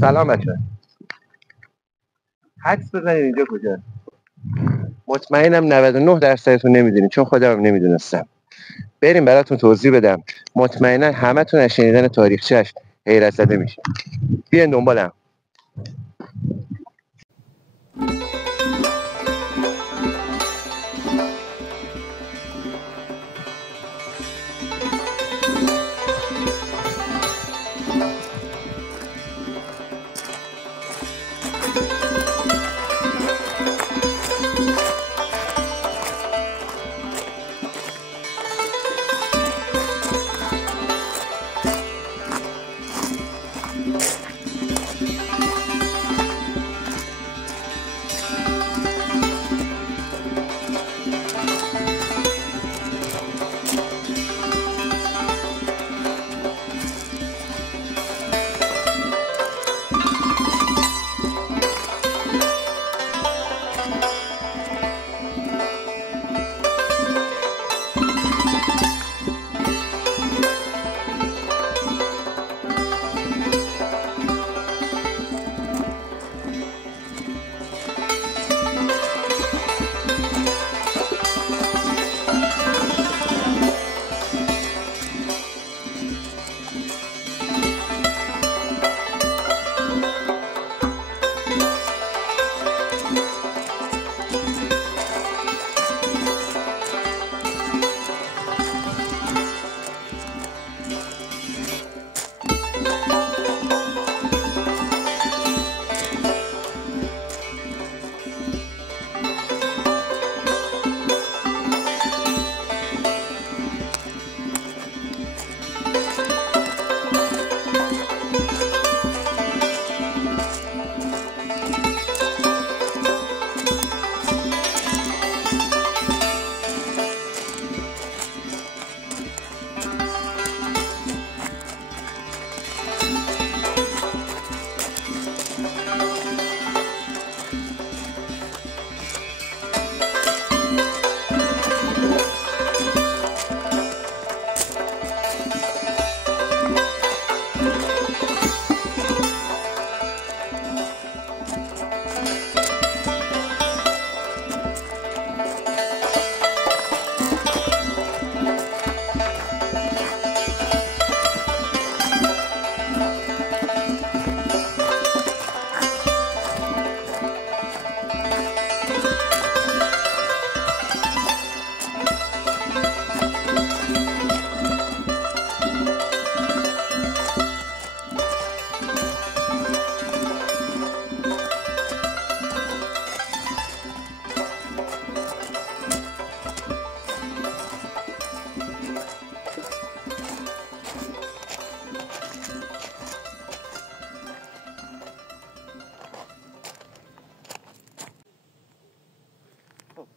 سلام بچه. حدس بزنید اینجا کجا؟ مطمئنم 99% نمیدونید، چون خودم هم نمیدونستم. بریم براتون توضیح بدم. مطمئنا همتون از شنیدن تاریخچه‌اش حیرت زده میشین. بیاین دنبالم.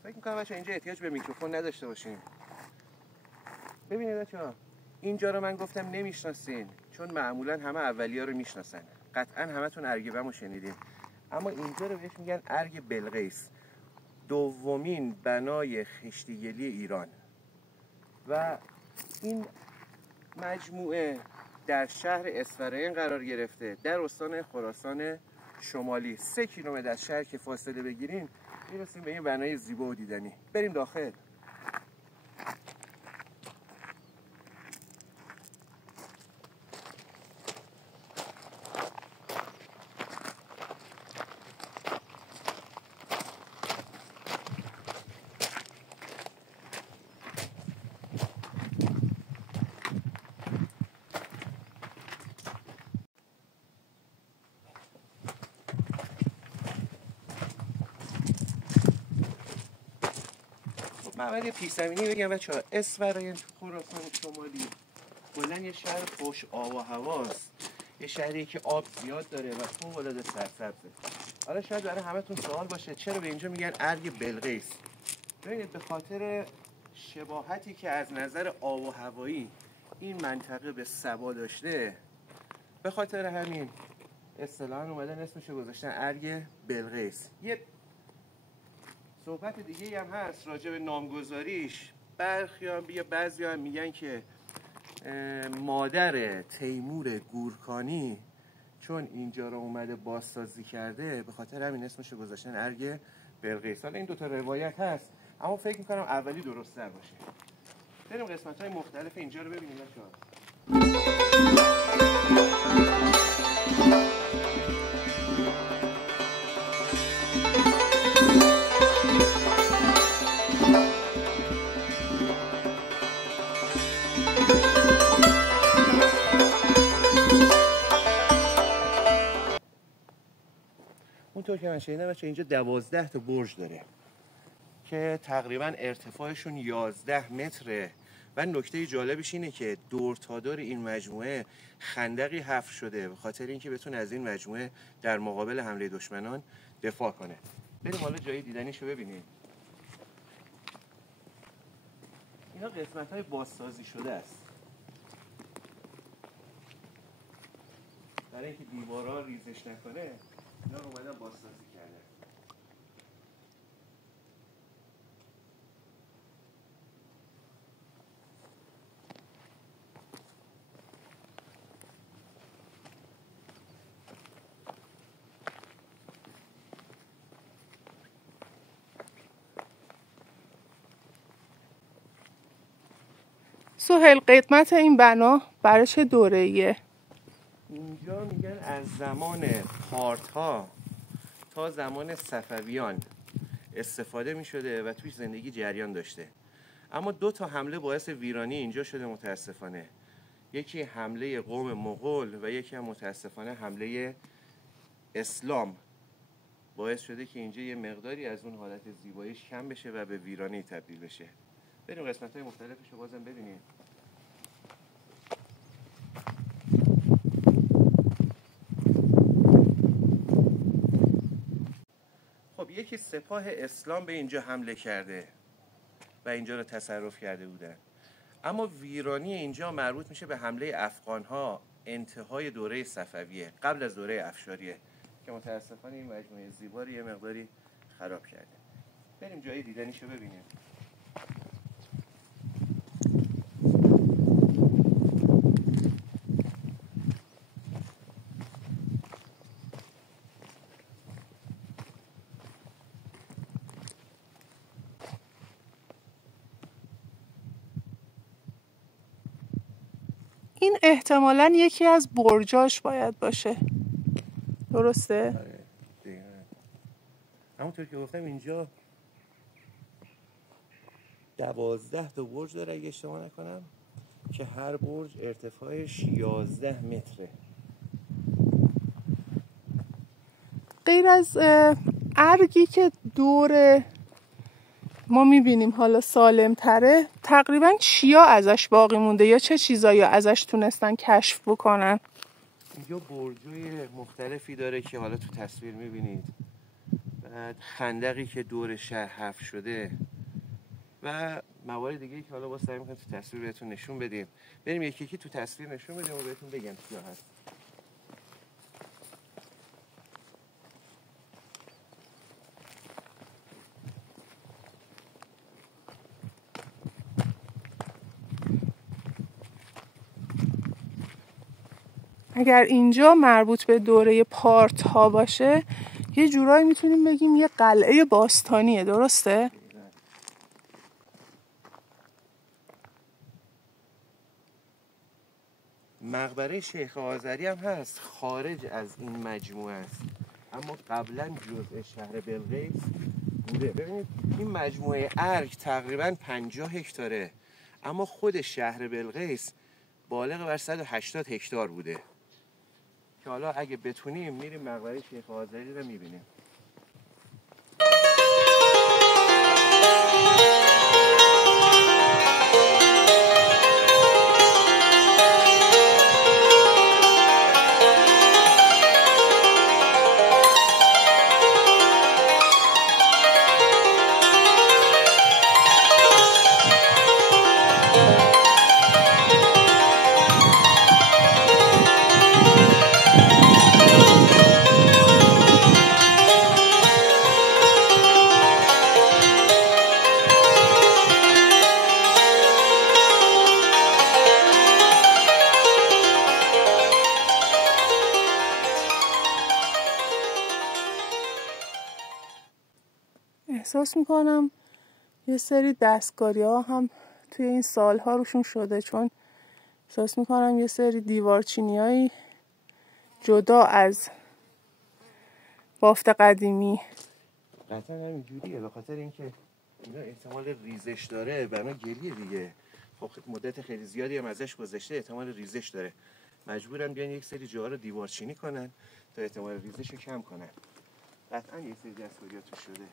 فکر می‌کنم بچه‌ها اینجا احتیاج به میکروفون نداشته باشیم. ببینید بچه‌ها، اینجا رو من گفتم نمیشناسین، چون معمولا همه اولیا رو میشناسن. قطعا همتون ارگبم رو شنیدین. اما اینجا رو بهش میگن ارگ بلقیس، دومین بنای خشتیگلی ایران. و این مجموعه در شهر اصفهان قرار گرفته، در استان خراسان شمالی. 3 کیلومتر از شهر که فاصله بگیرین میرسیم به این بنای زیبا و دیدنی. بریم داخل. من اول یه پیش‌زمینی بگم بچه‌ها. اصفهان خراسان شمالی کلاً یه شهر خوش آب و هواست. یه شهری که آب زیاد داره و فوق‌العاده سرسبزه. حالا شاید برای همتون سوال باشه چرا به اینجا میگن ارگ بلقیس؟ ببینید، به خاطر شباهتی که از نظر آب و هوایی این منطقه به سبا داشته، به خاطر همین اصطلاحاً اومدن اسمشو گذاشتن ارگ بلقیس. یه صحبت دیگه هم هست راجع به نامگذاریش. بعضیا هم میگن که مادر تیمور گورکانی چون اینجا رو اومده بازسازی کرده، به خاطر همین اسمشو گذاشتن ارگ بلقیس. حالا این دوتا روایت هست، اما فکر میکنم اولی درست‌تر باشه. بریم قسمت‌های مختلف اینجا رو ببینیم بچه‌ها. اونطور که من شنیدم بچه اینجا 12 تا برج داره که تقریبا ارتفاعشون 11 متره و نکته جالبش اینه که دور تا دور این مجموعه خندقی حفر شده به خاطر اینکه بتونه از این مجموعه در مقابل حمله دشمنان دفاع کنه. بریم حالا جای دیدنیشو ببینیم. اینا قسمت‌های بازسازی شده است برای اینکه دیوارها ریزش نکنه. اینا رو اومدن بازسازی کرده. سهیل، قدمت این بنا برای چه دوره‌ایه؟ اینجا میگن از زمان پارت‌ها تا زمان صفویان استفاده می‌شده و توش زندگی جریان داشته. اما 2 تا حمله باعث ویرانی اینجا شده متاسفانه. یکی حمله قوم مغول و یکی هم متاسفانه حمله اسلام باعث شده که اینجا یه مقداری از اون حالت زیباییش کم بشه و به ویرانی تبدیل بشه. بریم قسمت‌های مختلفش رو بازم ببینیم. خب یکی سپاه اسلام به اینجا حمله کرده و اینجا رو تصرف کرده بودن، اما ویرانی اینجا مربوط میشه به حمله افغان‌ها انتهای دوره صفویه، قبل از دوره افشاریه که متاسفانه این مجموعه زیبا رو یه مقداری خراب کرده. بریم جای دیدنیشو ببینیم. این احتمالاً یکی از برجاش باید باشه، درسته؟ آره دقیقاً. همونطور که گفتم اینجا 12 تا برج داره اگه اشتباه نکنم که هر برج ارتفاعش 11 متره. غیر از ارگی که دور ما میبینیم حالا سالم تره، تقریبا چیا ازش باقی مونده یا چه چیزایی ازش تونستن کشف بکنن؟ اینجا برجای مختلفی داره که حالا تو تصویر میبینید، بعد خندقی که دور شهر حفر شده و موارد دیگه که حالا با سعی میکنم تو تصویر بهتون نشون بدیم. بریم یکی یکی تو تصویر نشون بدیم و بهتون بگم چیا هست. اگر اینجا مربوط به دوره پارت ها باشه، یه جورایی میتونیم بگیم یه قلعه باستانیه، درسته؟ مقبره شیخ آذری هم هست، خارج از این مجموعه است اما قبلا جزء شهر بلقیس بوده. ببینید این مجموعه ارگ تقریبا 50 هکتاره اما خود شهر بلقیس بالغ بر 180 هکتار بوده که حالا اگه بتونیم میریم مقبره شیخ آذری رو میبینیم. احساس میکنم یه سری دستکاری ها هم توی این سالها روشون شده، چون احساس میکنم یه سری دیوارچینی هایی جدا از بافت قدیمی. قطعا همینجوریه، به خاطر اینکه اینا احتمال ریزش داره، برای گلیه دیگه. خب مدت خیلی زیادی هم ازش گذشته، احتمال ریزش داره. مجبورن بیان یک سری جاها رو دیوارچینی کنن تا احتمال ریزش رو کم کنن. قطعا یک سری دستکاری توش شده.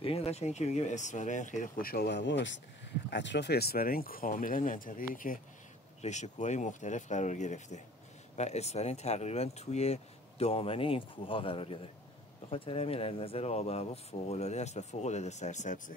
ببینید این که میگیم اسفرین خیلی خوش آب و هواست، اطراف اسفرین کاملا منطقه‌ایه که رشته کوههای مختلف قرار گرفته و اسفرین تقریبا توی دامنه این کوهها قرار گرفته. به خاطر همین از نظر آب و هوا فوق‌العاده است و فوق‌العاده سرسبزه.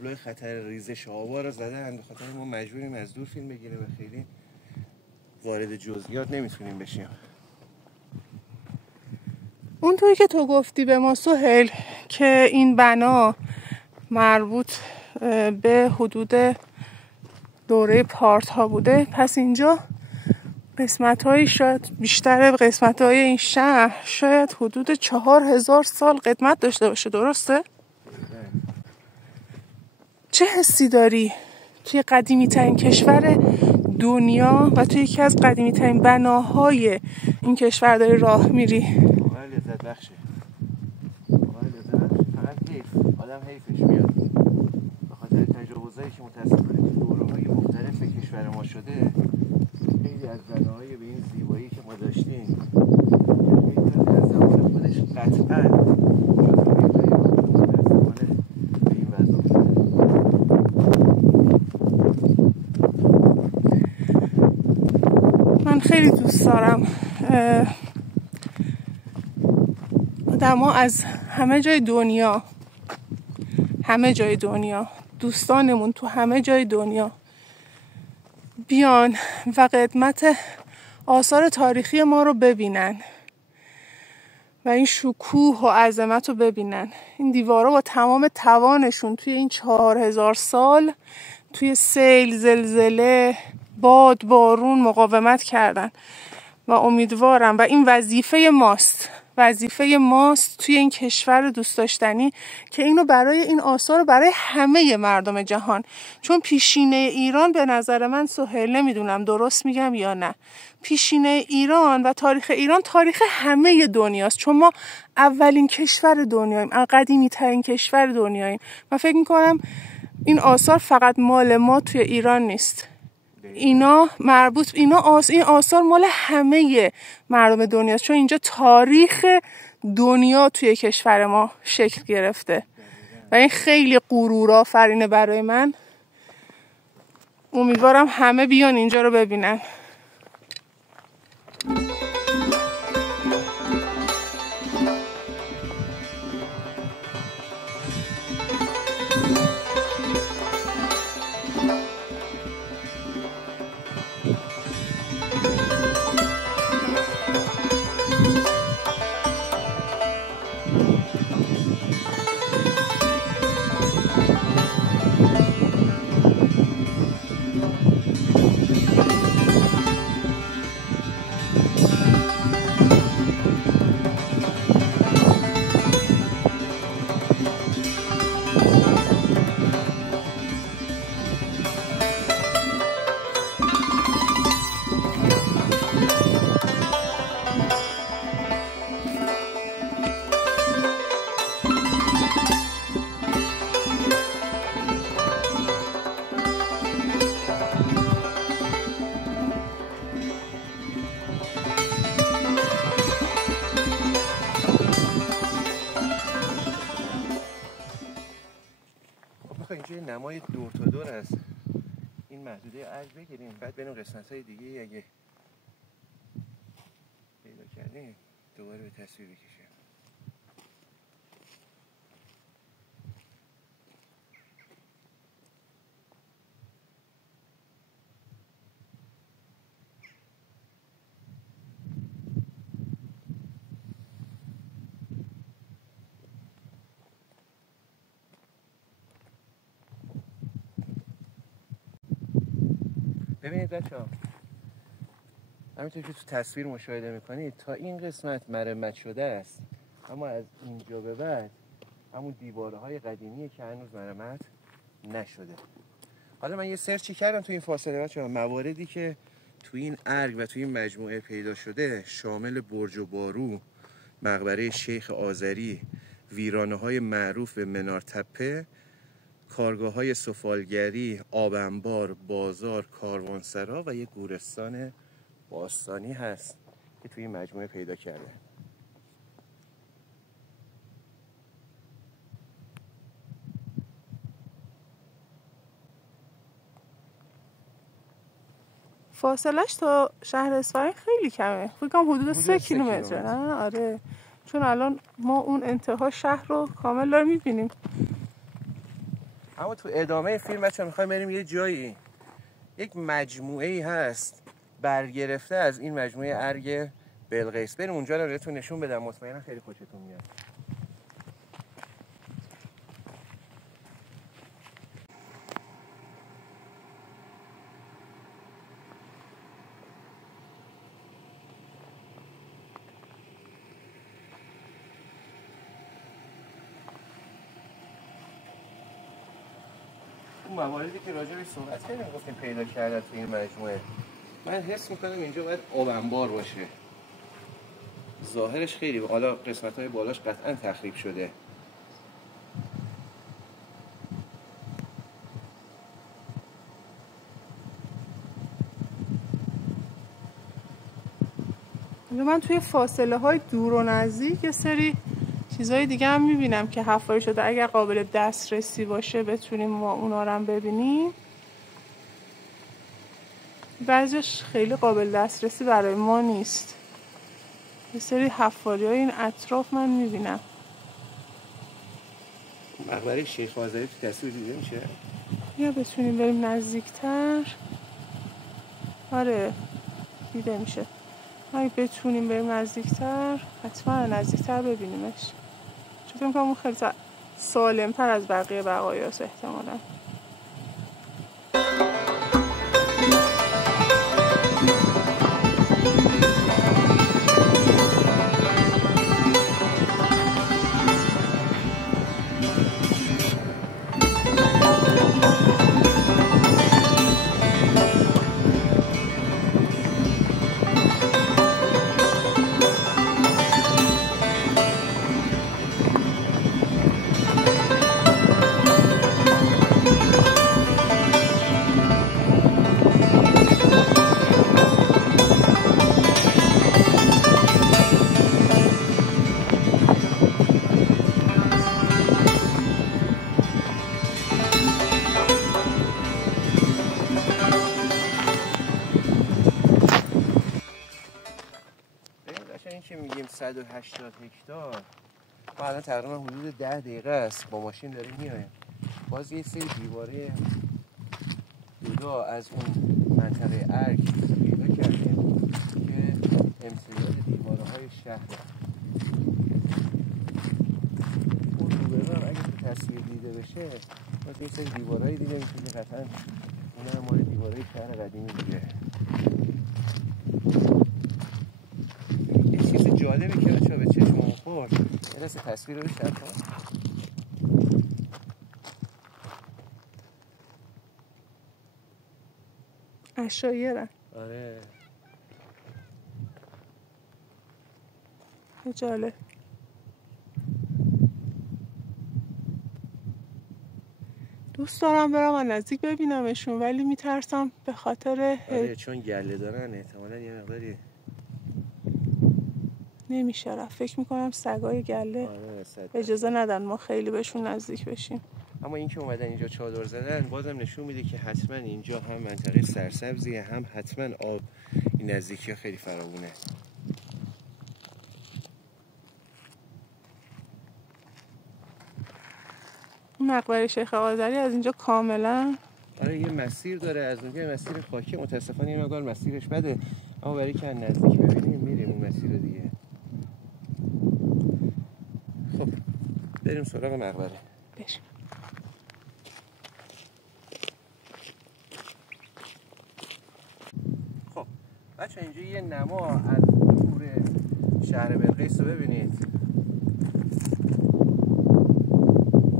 تابلو خطر ریزش آبا رو زدن، به خاطر ما مجبوریم از دور فیلم بگیریم و خیلی وارد جزئیات نمیتونیم بشیم. اونطوری که تو گفتی به ما سهیل که این بنا مربوط به حدود دوره پارت ها بوده، پس اینجا قسمت هایی شاید بیشتر قسمت های این شهر شاید حدود 4000 سال قدمت داشته باشه. درسته؟ چه حسی داری توی قدیمی ترین کشور دنیا و توی یکی از قدیمی ترین بناهای این کشور داری راه میری؟ واقعا لذت بخشه، واقعا لذت بخشه. فقط آدم حیفش میاد به خاطر تجاوزایی که متاسفانه تو دوره‌های مختلف کشور ما شده. خیلی از بناهای به این زیبایی که ما داشتیم خیلی از زمان خودش قطعاً به این وضع افتاده. من خیلی دوست دارم آدم‌ها از همه جای دنیا دوستانمون تو همه جای دنیا بیان و قدمت آثار تاریخی ما رو ببینن و این شکوه و عظمت رو ببینن. این دیوارا با تمام توانشون توی این 4000 سال توی سیل، زلزله، باد، بارون مقاومت کردن و امیدوارم و این وظیفه ماست توی این کشور دوست داشتنی که اینو برای این آثار برای همه مردم جهان، چون پیشینه ایران به نظر من سهیل، نمیدونم درست میگم یا نه، پیشینه ایران و تاریخ ایران تاریخ همه دنیاست، چون ما اولین کشور دنیاییم، قدیمی ترین کشور دنیاییم. من فکر میکنم این آثار فقط مال ما توی ایران نیست، این آثار مال همه مردم دنیاست، چون اینجا تاریخ دنیا توی کشور ما شکل گرفته و این خیلی غرورآفرینه برای من. امیدوارم همه بیان اینجا رو ببینن. اینجا نمای دور تا دور از این محدوده ارگ بگیریم، بعد بریم قسمت‌های دیگه اگه پیدا کردیم دوباره به تصویر بکشیم. ببینید بچه‌ها، همینطور که تو تصویر مشاهده میکنید تا این قسمت مرمت شده است، اما از اینجا به بعد همون دیوارهای قدیمیه که هنوز مرمت نشده. حالا من یه سرچی کردم تو این فاصله بچه‌ها، مواردی که تو این ارگ و تو این مجموعه پیدا شده شامل برج و بارو، مقبره شیخ آذری، ویرانه‌های معروف به منار تپه، کارگاه‌های سفالگری، آب انبار، بازار، کاروانسرا و یک گورستان باستانی هست که توی این مجموعه پیدا کرده. فاصلش تا شهر اصفهان خیلی کمه، فکر کنم حدود 3 کیلومتره. نه آره، چون الان ما اون انتها شهر رو کامل داریم می‌بینیم. اما تو ادامه فیلم بچه‌ها می‌خوایم بریم یه جایی، یک مجموعه‌ای هست برگرفته از این مجموعه ارگ بلقیس. بریم اونجا رو بهتون نشون بدم، مطمئنا خیلی خوشتون میاد. اون مواردی که راجع به صحبت کردیم گفتیم پیدا کردن تو این مجموعه، من حس میکنم اینجا باید آب انبار باشه. ظاهرش خیلی، حالا قسمت‌های بالاش قطعا تخریب شده. من توی فاصله های دور و نزدیک یه سری چیزای دیگه هم میبینم که حفاری شده. اگر قابل دسترسی باشه بتونیم ما اونا رو هم ببینیم. بعضیش خیلی قابل دسترسی برای ما نیست. یه سری حفاری های این اطراف من میبینم. مقبره شیخ آذری تو تصویر دیده میشه؟ یا بتونیم بریم نزدیکتر. آره دیده میشه. اگه بتونیم بریم نزدیکتر، حتما نزدیکتر ببینیمش. چون فکر می‌کنم اون خیلی سالم‌تر از بقیه بقایاست احتمالاً. این که میگیم 180 هکتار، ما الان تقریبا حدود 10 دقیقه است با ماشین داریم میایم. باز یه سری دیواره جدا از اون منطقه ارگ پیدا کردیم که امتداد دیوارهای شهر. اون روبرو هم اگه تو تصویر دیده بشه، باز یه سری دیوارهایی دیده میشه که قطعا اون هم مال دیوارهای شهر قدیمی بوده. جالبه که بچه‌ها به چشممون خورد. یه دست تصویر رو بشن کن. عشایرن. آره. جالب. دوست دارم برم از نزدیک ببینمشون ولی میترسم به خاطر آره چون گله دارن احتمالاً یه مقداری نمیشه رفت. فکر میکنم سگای گله اجازه ندن ما خیلی بهشون نزدیک بشیم. اما این که اومدن اینجا چادر زدن بازم نشون میده که حتما اینجا هم منطقه سرسبزیه، هم حتما آب این نزدیکی ها خیلی فراوونه. مقبره شیخ آذری از اینجا کاملا آره یه مسیر داره، از اونجا مسیر خاکی، متاسفانه یه مقدار مسیرش بده، اما برای که نزدیک ببینیم میریم اون مسیر دیگه. خب بریم سراغ مقبره. بشیم. خب بچه اینجا یه نما از دور شهر بلقیس رو ببینید.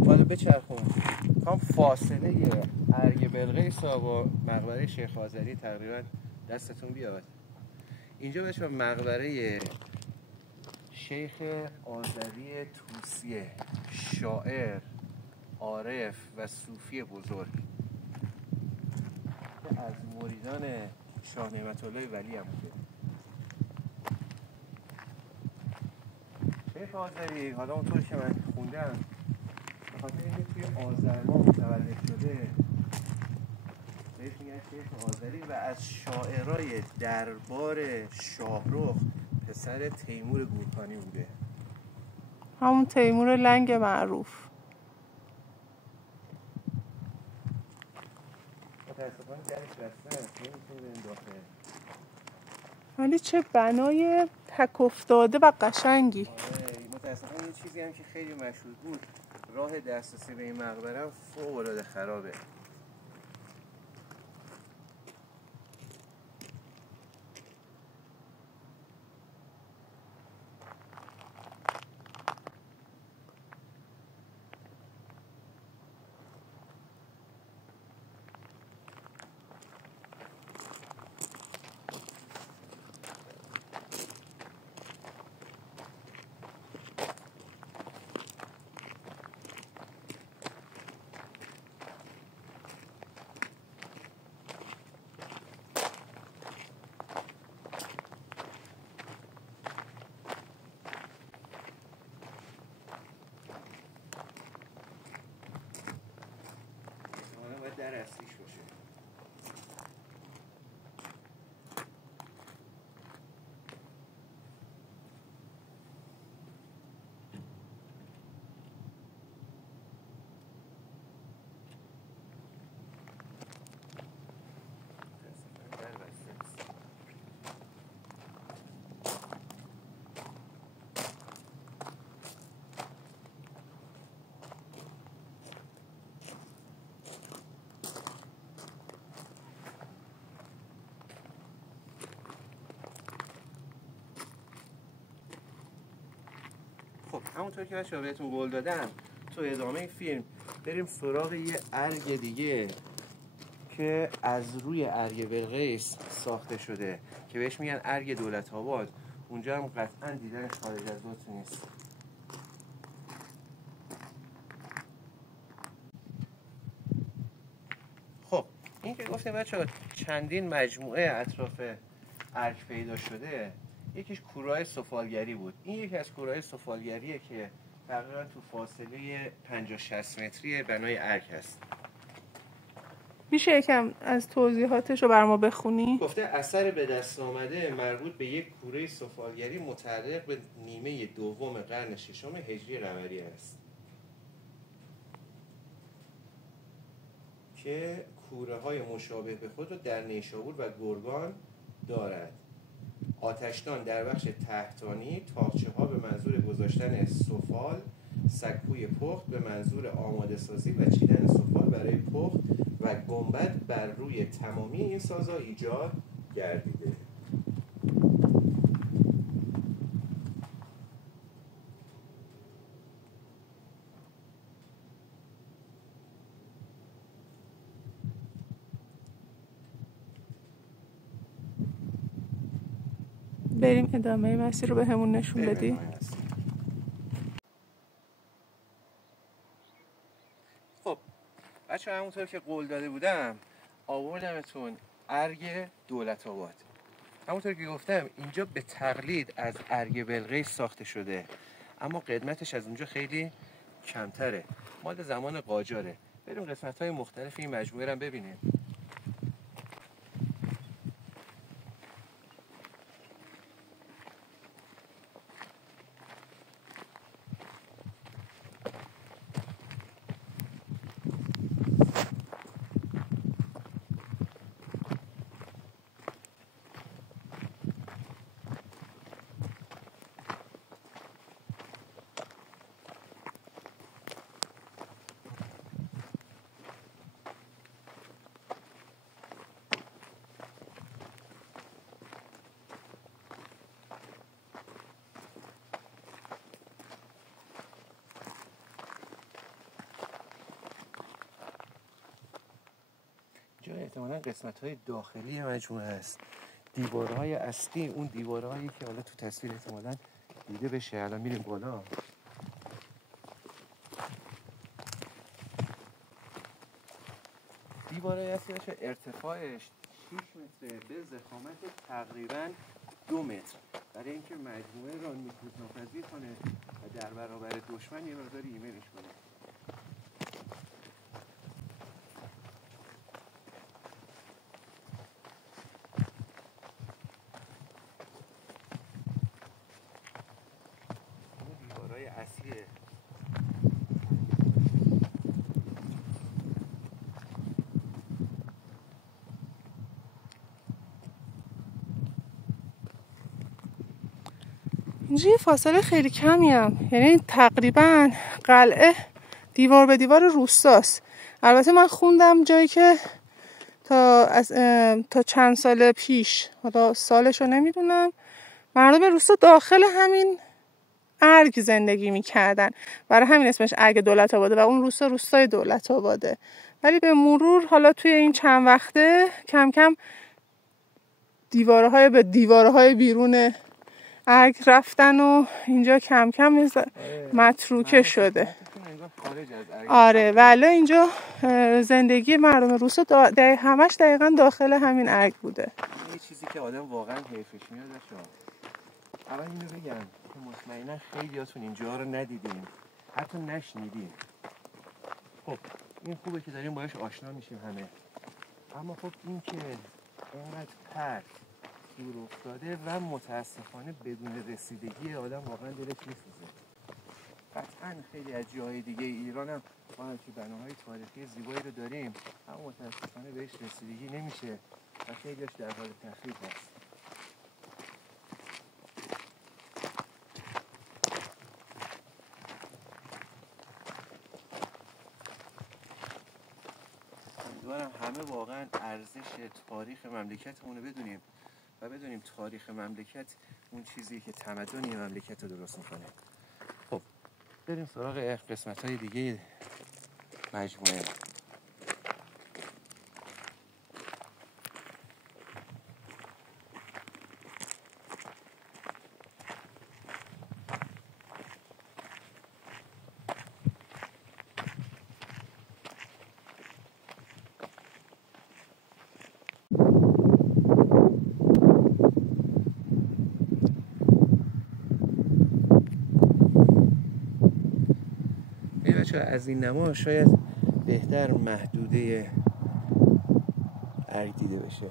حالا بچرخون هم فاصله ارگ بلقیس با مقبره شیخ آذری تقریبا دستتون بیاد. اینجا بچه مقبره شیخ آذری توسیه، شاعر، عارف و صوفی بزرگ که از مریدان شاه نعمت الله ولی هم بوده. شیخ آذری حالا اونطور که من خوندم به خاطر اینکه توی آذرما متولد شده بهش میگن شیخ آذری و از شاعرای دربار شاهرخ پسر تیمور گورکانی بوده. همون تیمور لنگ معروف. متاسفانه درش بسته است، نمیتونیم بریم داخل. ولی چه بنای تک افتاده و قشنگی. آره متاسفانه یه چیزی هم که خیلی مشهور بود، راه دسترسی به این مقبره هم فوق‌العاده خرابه. در اصلیش باشه. خب همونطور که بچه‌ها بهتون قول دادم تو ادامه فیلم بریم سراغ یه ارگ دیگه که از روی ارگ بلقیس ساخته شده که بهش میگن ارگ دولت‌آباد. اونجا هم قطعا دیدنش خارج از لطف نیست. خب این که گفتیم بچه‌ها چندین مجموعه اطراف ارگ پیدا شده. یکیش کورهای سفالگری بود. این یکی از کورهای سفالگریه که تقریبا تو فاصله 50-60 متری بنای ارگ هست. میشه یکم از توضیحاتش رو بر ما بخونی؟ گفته اثر به دست آمده مربوط به یک کوره سفالگری متعلق به نیمه دوم قرن ششم هجری قمری است که کوره های مشابه به خود رو در نیشابور و گرگان دارد. آتشدان در بخش تحتانی، تاقچه ها به منظور گذاشتن سفال، سکوی پخت به منظور آماده سازی و چیدن سفال برای پخت و گنبد بر روی تمامی این سازها ایجاد گردیده. بریم ادامه مسیر رو به همون نشون بدی. خب بچه همونطور که قول داده بودم آوردمتون ارگ دولت‌آباد. همونطور که گفتم اینجا به تقلید از ارگ بلقیس ساخته شده، اما قدمتش از اونجا خیلی کمتره، مال زمان قاجاره. بریم قسمت‌های مختلف این مجموعه رو ببینیم. جا احتمالاً قسمت‌های داخلی مجموعه است. دیوارهای اصلی، اون دیوارهایی که حالا تو تصویر احتمالاً دیده بشه. الان میریم بالا. دیوارهای اصلی ارتفاعش 6 متر به ضخامت تقریباً 2 متر، برای اینکه مجموعه را نفوذناپذیر کنه و در برابر دشمن یه مقدار ایمنش کنه. دیوارهای اصلیه. اینجا یه فاصله خیلی کمی هم، یعنی تقریبا قلعه دیوار به دیوار روستاست. البته من خوندم جایی که تا چند سال پیش، حالا سالشو نمیدونم، مردم روستا داخل همین ارگ زندگی میکردن، برای همین اسمش ارگ دولت‌آباده و اون روستا روستای دولت‌آباده. ولی به مرور حالا توی این چند وقته کم کم دیوارهای بیرون ارگ رفتن و اینجا کم کم متروکه شده. آره، ولی اینجا زندگی مردم روستا همش دقیقاً داخل همین ارگ بوده. یه چیزی که آدم واقعا حیفش میاد اول اینو بگم که مطمئنا خیلیاتون اینجا رو ندیدیم، حتی نشنیدیم. خب این خوبه که داریم باهاش آشنا میشیم همه، اما خب این که اینقدر پرت دور افتاده و متاسفانه بدون رسیدگی آدم واقعا دلش میسوزه. قطعا خیلی از جاهای دیگه ایران هم ما همچین بناهای تاریخی زیبایی رو داریم، اما متاسفانه بهش رسیدگی نمیشه و خیلیش در حال تخریب هست. امیدوارم همه واقعا ارزش تاریخ مملکتمون رو بدونیم و بدونیم تاریخ مملکت اون چیزی که تمدن مملکت رو درست میکنه. خب بریم سراغ قسمت‌های دیگه مجموعه. از این نما شاید بهتر محدوده ارگ دیده بشه.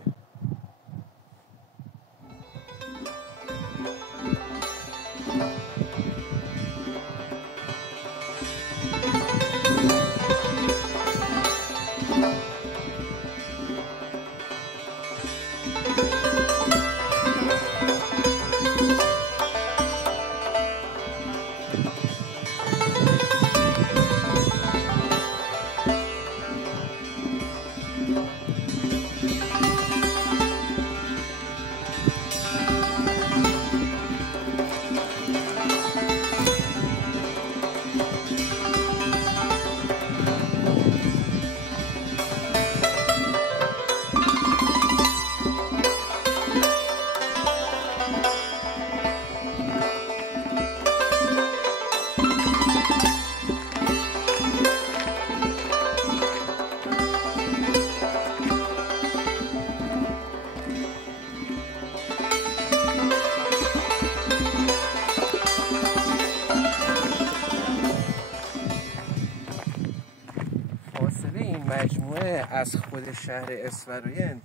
مجموعه از خود شهر اسفراین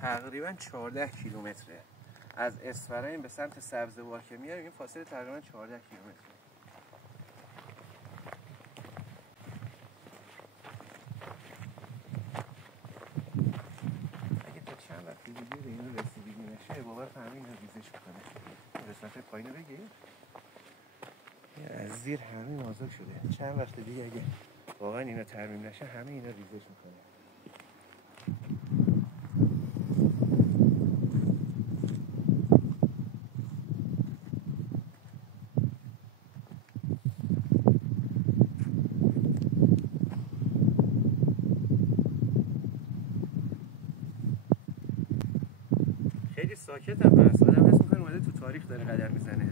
تقریبا 14 کیلومتره. از اسفراین به سمت سبزوار که میاریم این فاصله تقریبا 14 کیلومتره. اگه تا چند وقت دیگه به اینو رسیدگی نشه باور همین رو ریزش کنه. قسمت پایین رو بگیر. از زیر همین آزاد شده. چند وقت دیگه اگه واقعا اینا ترمیم نشه همه اینا ریزش میکنه. خیلی ساکت هم هست، آدم حس میکنه اومده تو تاریخ داره قدم میزنه.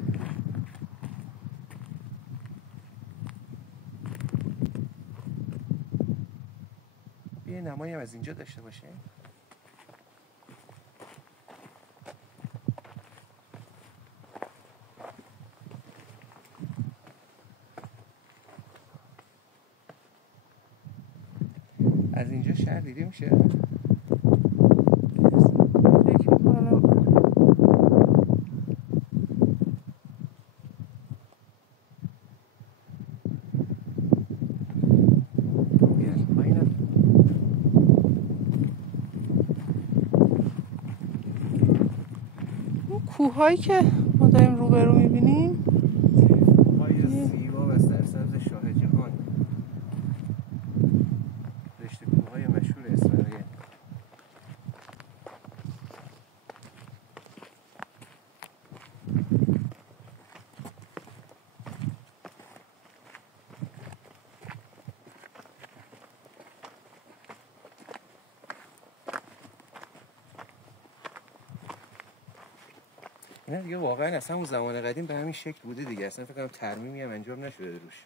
یه نمایی هم از اینجا داشته باشه. از اینجا شهر دیده میشه. کوهایی که ما داریم روبرو میبینیم پای زیبا و سرسبز شاه جهان، رشته کوههای مشهور اسرائیل. اینا دیگه واقعا اصلا اون زمان قدیم به همین شکل بوده دیگه، اصلا فکر کنم ترمیمی هم انجام نشده روش.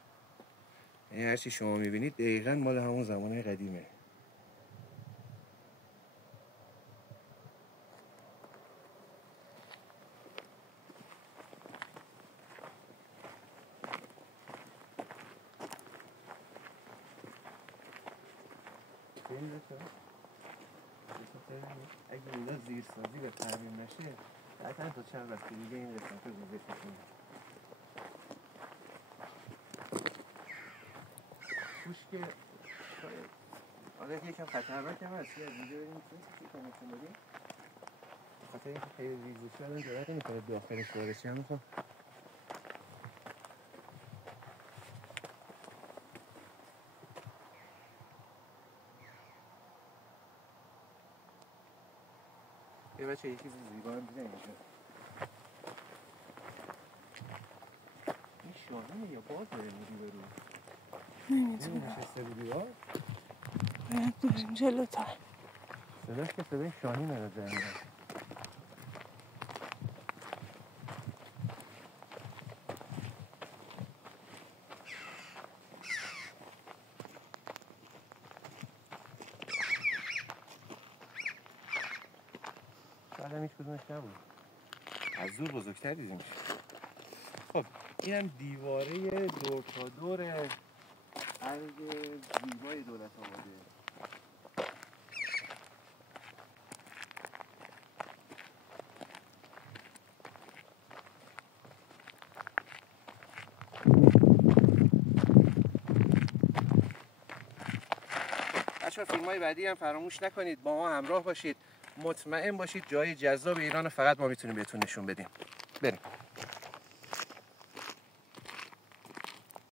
یعنی هرچی شما میبینید دقیقاً مال همون زمانه قدیمه. اگه اینا زیرسازی به ترمیم نشه قطعا تا چند وقت دیگه این قسمت رو ریزش میکنه. توش که شاید آره یکم خطرناک هم هست. یه از اینجا بریم چی کنیشون بدیم خاطر اینکه خیلی ریزشی آدم جرأت نمیکنه داخلش وارد شه. میخوام یه بچه یکی زیبا هم دیده اینجا. این شاهینه یا باز داره میری برو؟ نمیدونم. نشسته بودی ها؟ باید بریم جلوتر. صداش که صدای شاهینه رو در میاد. شاید هم هیچ کدومش نبود. از دور بزرگتر دیدیمش. خب این هم دیواره دور تا دور ارگ زیبای دولت آباده. بچه‌ها فیلم‌های بعدی هم فراموش نکنید با ما همراه باشید. مطمئن باشید جای جذاب ایران فقط ما میتونیم بهتون نشون بدیم. بریم.